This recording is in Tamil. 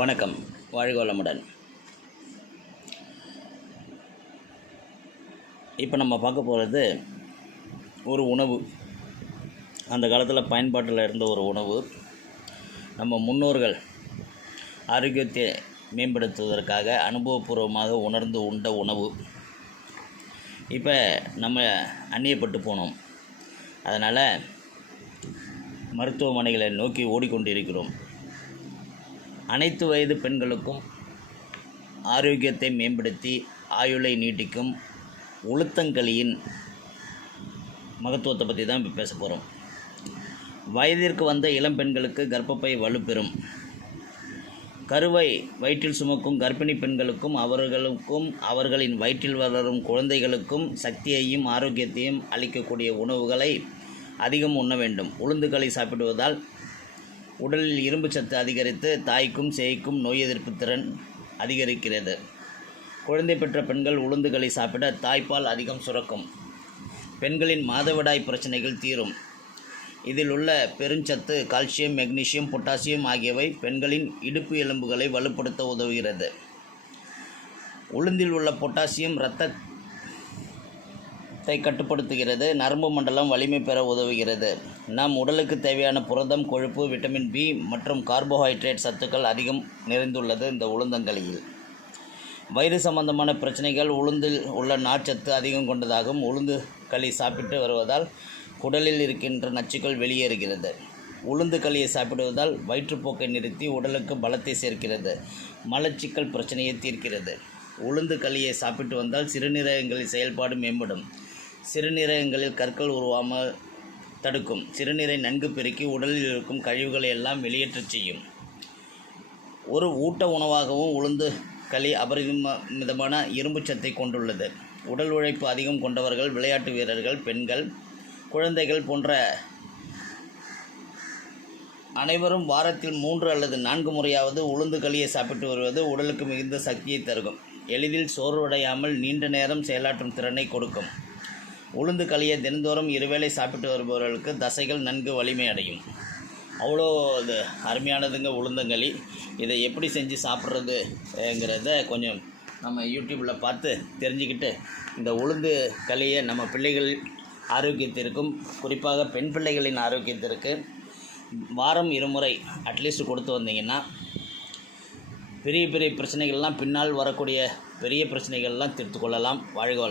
வணக்கம். வாழ்கோளமுடன். இப்போ நம்ம பார்க்க போகிறது ஒரு உணவு. அந்த காலத்தில் பயன்பாட்டில் இருந்த ஒரு உணவு. நம்ம முன்னோர்கள் ஆரோக்கியத்தை மேம்படுத்துவதற்காக அனுபவபூர்வமாக உணர்ந்து உண்ட உணவு. இப்போ நம்ம அந்நியப்பட்டு போனோம். அதனால் மருத்துவமனைகளை நோக்கி ஓடிக்கொண்டிருக்கிறோம். அனைத்து வயது பெண்களுக்கும் ஆரோக்கியத்தை மேம்படுத்தி ஆயுளை நீட்டிக்கும் உளுத்தங்களியின் மகத்துவத்தை பற்றி தான் இப்போ பேச போகிறோம் வயதிற்கு வந்த இளம் பெண்களுக்கு கர்ப்பப்பை வலுப்பெறும். கருவை வயிற்றில் சுமக்கும் கர்ப்பிணி பெண்களுக்கும் அவர்களுக்கும் அவர்களின் வயிற்றில் வளரும் குழந்தைகளுக்கும் சக்தியையும் ஆரோக்கியத்தையும் அளிக்கக்கூடிய உணவுகளை அதிகம் உண்ண வேண்டும். உளுந்துகளை சாப்பிடுவதால் உடலில் இரும்பு சத்து அதிகரித்து தாய்க்கும் சேய்க்கும் நோய் எதிர்ப்பு திறன் அதிகரிக்கிறது. குழந்தை பெற்ற பெண்கள் உளுந்துகளை சாப்பிட தாய்ப்பால் அதிகம் சுரக்கும். பெண்களின் மாதவிடாய் பிரச்சனைகள் தீரும். இதில் உள்ள பெருஞ்சத்து கால்சியம் மெக்னீசியம் பொட்டாசியம் ஆகியவை பெண்களின் இடுப்பு எலும்புகளை வலுப்படுத்த உதவுகிறது. உளுந்தில் உள்ள பொட்டாசியம் இரத்த தை கட்டுப்படுத்துகிறது நரம்பு மண்டலம் வலிமை பெற உதவுகிறது. நம் உடலுக்கு தேவையான புரதம் கொழுப்பு விட்டமின் பி மற்றும் கார்போஹைட்ரேட் சத்துக்கள் அதிகம் நிறைந்துள்ளது இந்த உளுந்தங்களியில் வயிறு சம்பந்தமான பிரச்சனைகள் உளுந்தில் உள்ள நார்ச்சத்து அதிகம் கொண்டதாகவும் உளுந்து களி சாப்பிட்டு வருவதால் குடலில் இருக்கின்ற நச்சுக்கள் வெளியேறுகிறது. உளுந்து களியை சாப்பிடுவதால் வயிற்றுப்போக்கை நிறுத்தி உடலுக்கு பலத்தை சேர்க்கிறது மலச்சிக்கல் பிரச்சனையை தீர்க்கிறது. உளுந்து களியை சாப்பிட்டு வந்தால் சிறுநீரகங்களின் செயல்பாடு மேம்படும். சிறுநீரகங்களில் கற்கள் உருவாமல் தடுக்கும். சிறுநீரை நன்கு பெருக்கி உடலில் இருக்கும் கழிவுகளை எல்லாம் வெளியேற்றச் செய்யும். ஒரு ஊட்ட உணவாகவும் உளுந்து களி அபரிமிதமான இரும்பு சத்தை கொண்டுள்ளது. உடல் உழைப்பு அதிகம் கொண்டவர்கள் விளையாட்டு வீரர்கள் பெண்கள் குழந்தைகள் போன்ற அனைவரும் வாரத்தில் மூன்று அல்லது நான்கு முறையாவது உளுந்து களியை சாப்பிட்டு வருவது உடலுக்கு மிகுந்த சக்தியை தருகும். எளிதில் சோர்வடையாமல் நீண்ட நேரம் செயலாற்றும் திறனை கொடுக்கும். உளுந்து களியை தினந்தோறும் இருவேளை சாப்பிட்டு வருபவர்களுக்கு தசைகள் நன்கு வலிமை அடையும். அவ்வளோ இது அருமையானதுங்க உளுந்தங்களி. இதை எப்படி செஞ்சு சாப்பிட்றதுங்கிறத கொஞ்சம் நம்ம யூடியூப்பில் பார்த்து தெரிஞ்சுக்கிட்டு இந்த உளுந்து களியை நம்ம பிள்ளைகள் ஆரோக்கியத்திற்கும் குறிப்பாக பெண் பிள்ளைகளின் ஆரோக்கியத்திற்கு வாரம் இருமுறை அட்லீஸ்ட் கொடுத்து வந்தீங்கன்னா பெரிய பெரிய பிரச்சனைகள்லாம் பின்னால் வரக்கூடிய பெரிய பிரச்சனைகள்லாம் தீர்த்து கொள்ளலாம். வாழ்க வளம்